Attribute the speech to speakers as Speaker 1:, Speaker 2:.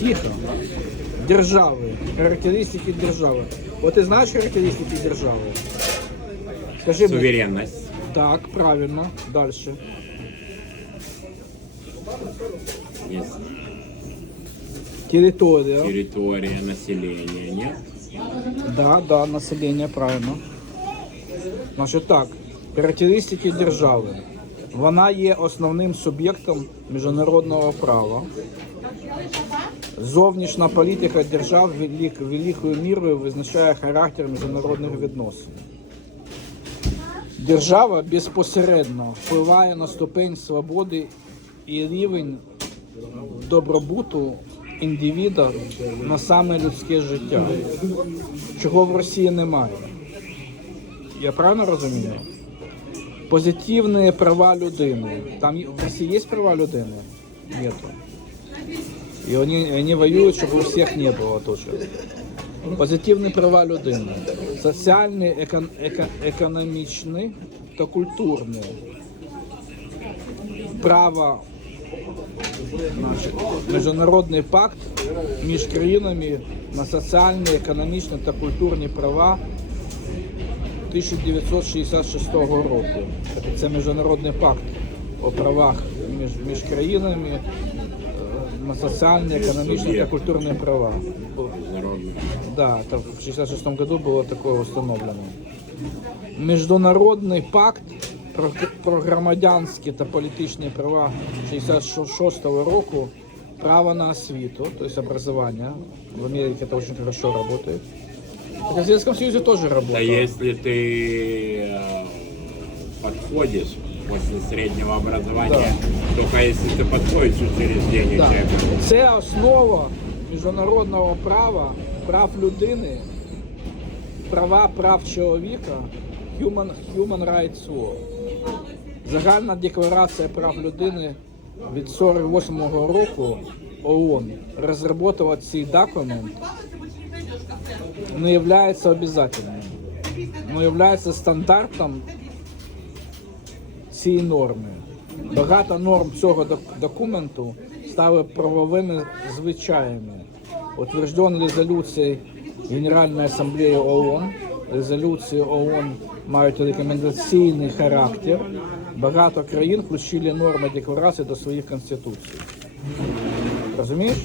Speaker 1: Тихо. Держави. Характеристики держави. Вот ты знаешь характеристики держави? Скажи мне.
Speaker 2: Суверенность.
Speaker 1: Так, правильно. Дальше.
Speaker 2: Есть
Speaker 1: Территория.
Speaker 2: территория, население. Нет?
Speaker 1: Да, да, населення, правильно. Значить так, характеристики держави. Вона є основним суб'єктом міжнародного права. Зовнішня політика держав велик, великою мірою визначає характер міжнародних відносин. Держава безпосередньо впливає на ступень свободи і рівень добробуту індивіда на саме людське життя, чого в Росії немає. Я правильно розумію? Позитивні права людини. Там в Росії є права людини? Нету. І вони, вони воюють, щоб у всіх не було теж. Позитивні права людини. Соціальні, екон, еко- економічні та культурні. Право Значить, міжнародний пакт між країнами на соціальні, економічні та культурні права 1966 року. Це міжнародний пакт о правах між, між країнами на соціальні, економічні та культурні права.
Speaker 2: Международный.
Speaker 1: Да, это в 66 году было такое установлено. Міжнародний пакт про, про громадянські та політичні права 66 року, право на освіту, то есть образование. В Америке это очень хорошо работает. Так, в Советском Союзе тоже
Speaker 2: Да
Speaker 1: работало.
Speaker 2: если ты э, подходишь после среднего образования, только если ты подходишь учреждение
Speaker 1: Да.
Speaker 2: человека,
Speaker 1: Це основа міжнародного права, прав людини, права прав чоловіка, Human, Human Rights Law. Загальна декларація прав людини від 48-го року ООН розробила цей документ не є обов'язковим, але є стандартом цієї норми. Багато норм цього документу стали правовими звичаями. Утверждені резолюції Генеральної асамблеї ООН. Резолюції ООН мають рекомендаційний характер. Багато країн включили норми декларації до своїх конституцій. Розумієш?